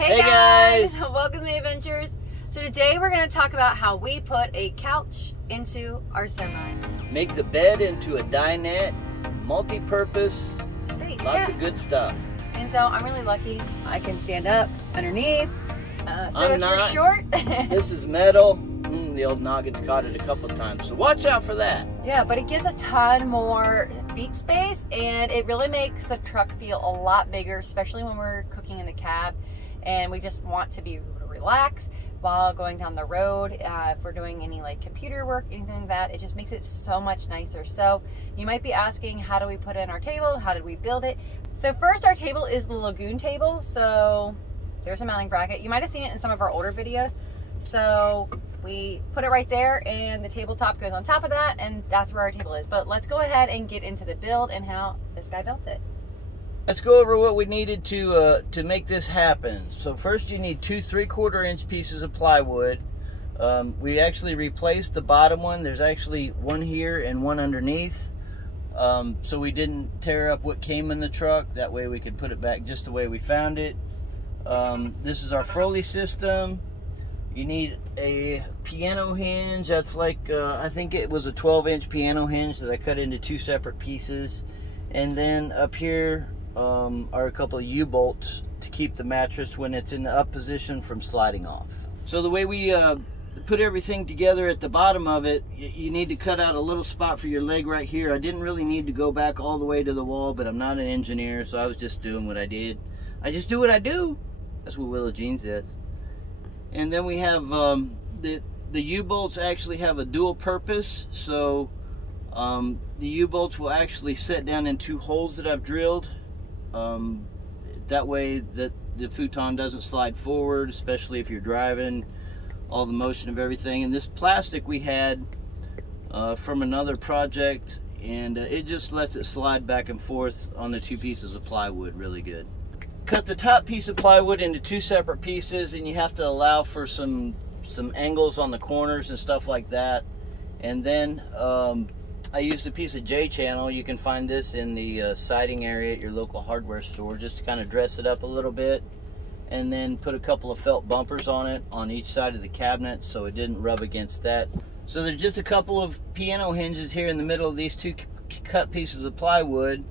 Hey guys! Welcome to the Adventures. So today we're going to talk about how we put a couch into our semi. Make the bed into a dinette, multi-purpose, Space, lots of good stuff. And so I'm really lucky. I can stand up underneath. I'm if not. you're short... This is metal. The old noggin's caught it a couple of times, so watch out for that. Yeah, but it gives a ton more feet space, and it really makes the truck feel a lot bigger, especially when we're cooking in the cab and we just want to be able to relax while going down the road. If we're doing any like computer work, anything like that, it just makes it so much nicer. So you might be asking, how do we put in our table? How did we build it? So first, our table is the Lagoon table. So there's a mounting bracket. You might have seen it in some of our older videos. So we put it right there, and the tabletop goes on top of that, and that's where our table is. But let's go ahead and get into the build and how this guy built it. Let's go over what we needed to make this happen. So first, you need 2 3/4 inch pieces of plywood. We actually replaced the bottom one. There's actually one here and one underneath. So we didn't tear up what came in the truck. That way we could put it back just the way we found it. This is our Froli system. You need a piano hinge. That's like, I think it was a 12-inch piano hinge that I cut into 2 separate pieces. And then up here are a couple of U-bolts to keep the mattress, when it's in the up position, from sliding off. So the way we put everything together at the bottom of it, you need to cut out a little spot for your leg right here. I didn't really need to go back all the way to the wall, but I'm not an engineer, so I was just doing what I did. I just do what I do. That's what Willow Jean says. And then we have the U-bolts actually have a dual purpose. So the U-bolts will actually set down in 2 holes that I've drilled. That way that the futon doesn't slide forward, especially if you're driving, all the motion of everything. And this plastic we had from another project, and it just lets it slide back and forth on the 2 pieces of plywood really good. Cut the top piece of plywood into 2 separate pieces, and you have to allow for some angles on the corners and stuff like that. And then I used a piece of J-channel. You can find this in the siding area at your local hardware store, just to kind of dress it up a little bit. And then put a couple of felt bumpers on it on each side of the cabinet so it didn't rub against that. So there's just a couple of piano hinges here in the middle of these 2 cut pieces of plywood,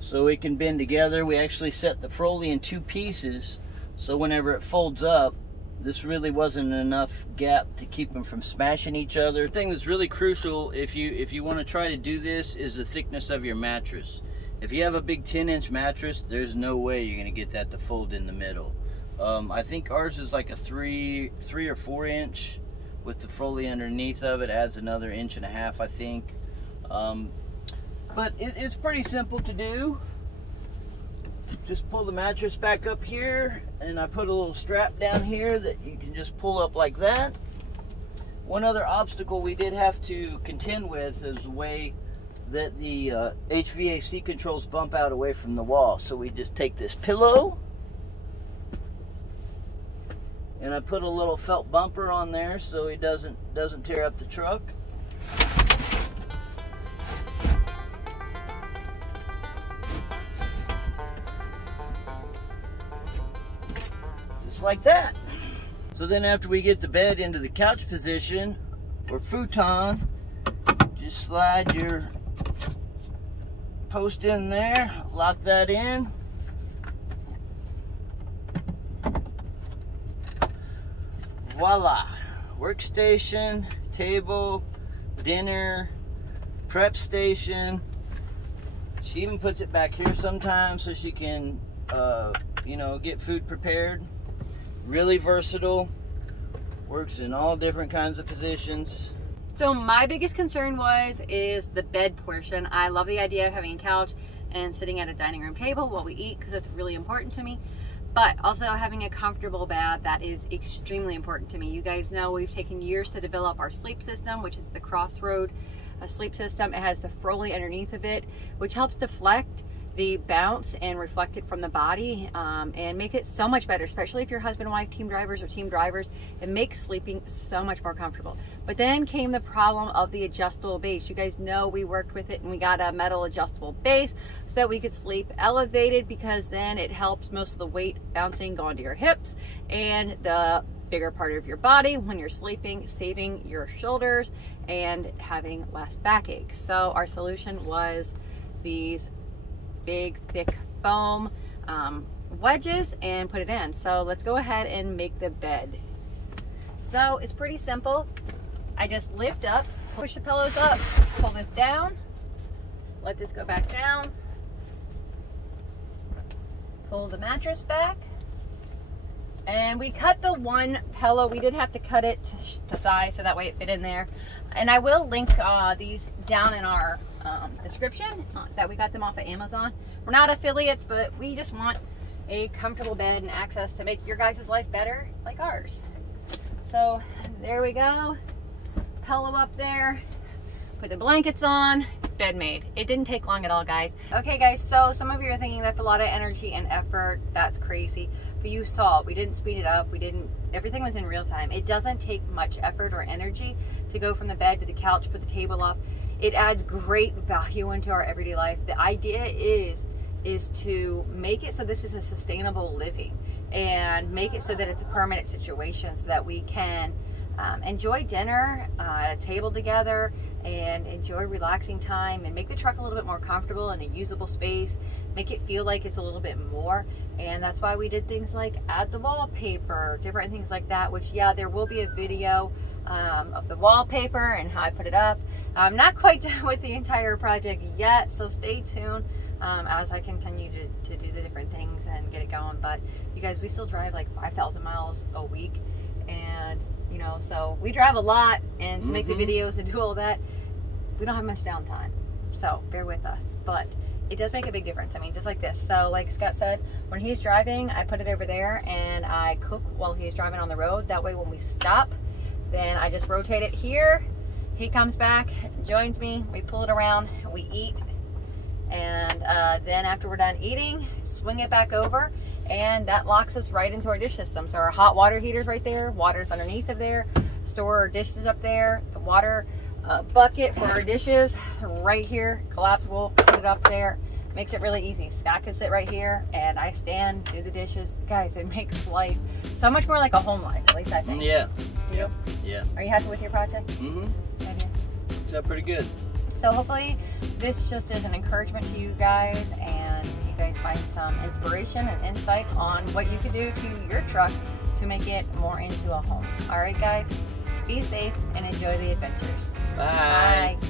so it can bend together. We actually set the Froli in 2 pieces, so whenever it folds up, this really wasn't enough gap to keep them from smashing each other. The thing that's really crucial if you want to try to do this is the thickness of your mattress. If you have a big 10-inch mattress, there's no way you're going to get that to fold in the middle. I think ours is like a 3 or 4 inch, with the Froli underneath of it adds another 1.5 inches, I think. But it's pretty simple to do. Just pull the mattress back up here, and I put a little strap down here that you can just pull up like that. One other obstacle we did have to contend with is the way that the HVAC controls bump out away from the wall. So we just take this pillow, and I put a little felt bumper on there so it doesn't tear up the truck. Like that. So then after we get the bed into the couch position or futon, just slide your post in there, lock that in. Voila! Workstation, table, dinner, prep station. She even puts it back here sometimes so she can you know, get food prepared. Really versatile, works in all different kinds of positions. So my biggest concern is the bed portion. I love the idea of having a couch and sitting at a dining room table while we eat, because it's really important to me. But also having a comfortable bed, that is extremely important to me. You guys know we've taken years to develop our sleep system, which is the Crossroad sleep system. It has the Froli underneath of it, which helps deflect the bounce and reflect it from the body, and make it so much better, especially if you're husband and wife team drivers or team drivers. It makes sleeping so much more comfortable. But then came the problem of the adjustable base. You guys know we worked with it and we got a metal adjustable base so that we could sleep elevated, because then it helps most of the weight bouncing go onto your hips and the bigger part of your body when you're sleeping, saving your shoulders and having less backache. So our solution was these big thick foam wedges and put it in. So let's go ahead and make the bed. So it's pretty simple. I just lift up, push the pillows up, pull this down, let this go back down, pull the mattress back, and we cut the one pillow. We did have to cut it to size so that way it fit in there. And I will link these down in our description that we got them off of Amazon. We're not affiliates, but we just want a comfortable bed and access to make your guys' life better like ours. So there we go. Pillow up there, put the blankets on, bed made. It didn't take long at all, guys. Okay guys, so some of you are thinking that's a lot of energy and effort. That's crazy. But you saw, we didn't speed it up. Everything was in real time. It doesn't take much effort or energy to go from the bed to the couch, put the table up. It adds great value into our everyday life. The idea is to make it so this is a sustainable living and make it so that it's a permanent situation, so that we can enjoy dinner at a table together and enjoy relaxing time and make the truck a little bit more comfortable and a usable space, make it feel like it's a little bit more. And that's why we did things like add the wallpaper, different things like that, which, yeah, there will be a video of the wallpaper and how I put it up. I'm not quite done with the entire project yet, so stay tuned as I continue to do the different things and get it going. But you guys, we still drive like 5,000 miles a week, and you know, so we drive a lot, and to make the videos and do all that, we don't have much downtime, so bear with us. But it does make a big difference. I mean, just like this. So like Scott said, when he's driving, I put it over there and I cook while he's driving on the road. That way when we stop, then I just rotate it here. He comes back, joins me, we pull it around, we eat, and then after we're done eating, swing it back over, and that locks us right into our dish system. So our hot water heater's right there, water's underneath of there, store our dishes up there, the water bucket for our dishes right here, collapsible, put it up there. Makes it really easy. Scott can sit right here and I stand, do the dishes. Guys, it makes life so much more like a home life, at least I think. Yeah. You? Yeah. Are you happy with your project? Mm-hmm. It's pretty good. So hopefully this just is an encouragement to you guys, and you guys find some inspiration and insight on what you could do to your truck to make it more into a home. All right, guys, be safe and enjoy the adventures. Bye. Bye.